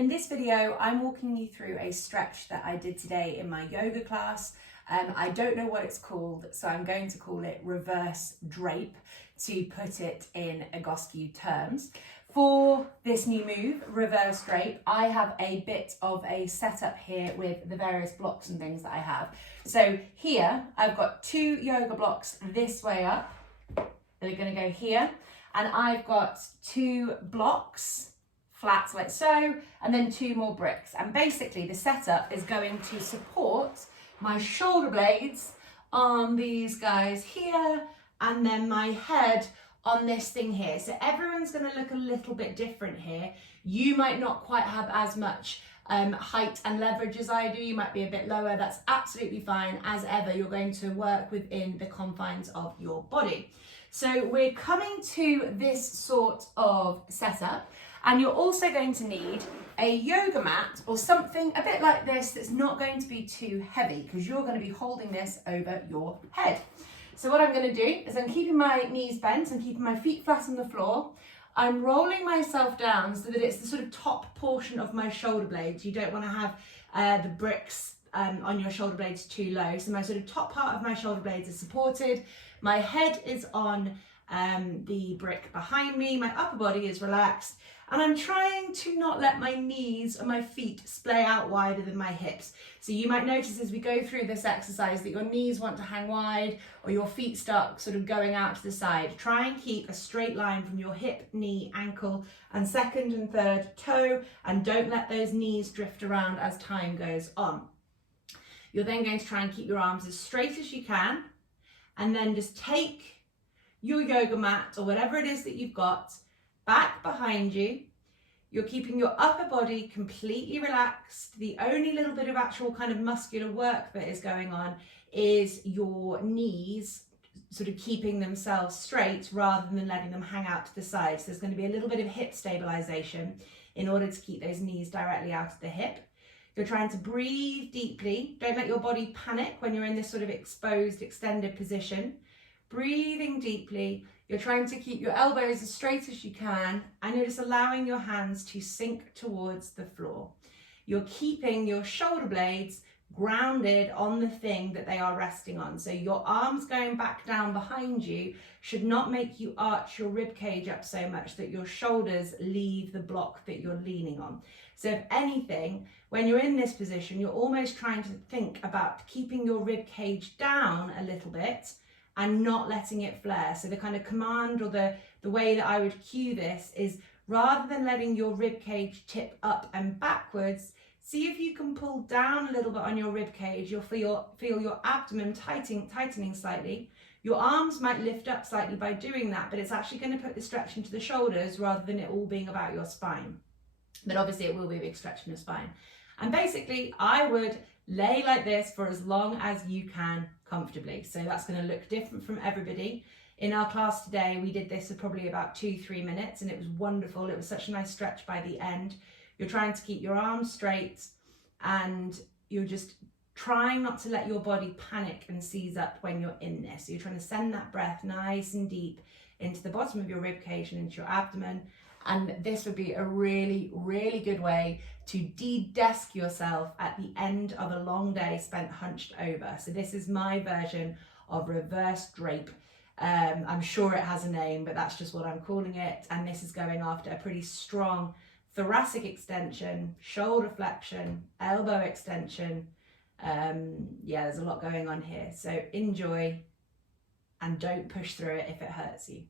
In this video, I'm walking you through a stretch that I did today in my yoga class. I don't know what it's called, so I'm going to call it Reverse Drape to put it in Egoscue terms. For this new move, Reverse Drape, I have a bit of a setup here with the various blocks and things that I have. So here, I've got 2 yoga blocks this way up that are going to go here, and I've got 2 blocks flats like so, and then 2 more bricks. And basically the setup is going to support my shoulder blades on these guys here, and then my head on this thing here. So everyone's going to look a little bit different here. You might not quite have as much height and leverage as I do. You might be a bit lower. That's absolutely fine. As ever, you're going to work within the confines of your body. So we're coming to this sort of setup, and you're also going to need a yoga mat or something a bit like this that's not going to be too heavy, because you're going to be holding this over your head. So what I'm going to do is I'm keeping my knees bent and keeping my feet flat on the floor. I'm rolling myself down so that it's the sort of top portion of my shoulder blades. You don't want to have the bricks on your shoulder blades too low. So my sort of top part of my shoulder blades is supported. My head is on the brick behind me. My upper body is relaxed. And I'm trying to not let my knees or my feet splay out wider than my hips. So you might notice as we go through this exercise that your knees want to hang wide or your feet start sort of going out to the side. Try and keep a straight line from your hip, knee, ankle, and second and third toe, and don't let those knees drift around as time goes on. You're then going to try and keep your arms as straight as you can, and then just take your yoga mat or whatever it is that you've got back behind you. You're keeping your upper body completely relaxed. The only little bit of actual kind of muscular work that is going on is your knees sort of keeping themselves straight rather than letting them hang out to the side. So there's going to be a little bit of hip stabilization in order to keep those knees directly out of the hip. You're trying to breathe deeply. Don't let your body panic when you're in this sort of exposed, extended position. Breathing deeply. You're trying to keep your elbows as straight as you can, and you're just allowing your hands to sink towards the floor. You're keeping your shoulder blades grounded on the thing that they are resting on. So your arms going back down behind you should not make you arch your rib cage up so much that your shoulders leave the block that you're leaning on. So if anything, when you're in this position, you're almost trying to think about keeping your rib cage down a little bit and not letting it flare. So the kind of command or the way that I would cue this is, rather than letting your rib cage tip up and backwards, see if you can pull down a little bit on your rib cage. You'll feel your abdomen tightening slightly. Your arms might lift up slightly by doing that, but it's actually going to put the stretch into the shoulders rather than it all being about your spine. But obviously it will be a big stretch in your spine. And basically I would lay like this for as long as you can comfortably. So that's going to look different from everybody. In our class today, we did this for probably about 2-3 minutes, and it was wonderful. It was such a nice stretch by the end. You're trying to keep your arms straight, and you're just trying not to let your body panic and seize up when you're in this. So you're trying to send that breath nice and deep into the bottom of your rib cage and into your abdomen. And this would be a really, really good way to de-desk yourself at the end of a long day spent hunched over. So this is my version of Reverse Drape. I'm sure it has a name, but that's just what I'm calling it. And this is going after a pretty strong thoracic extension, shoulder flexion, elbow extension. Yeah, there's a lot going on here. So enjoy and don't push through it if it hurts you.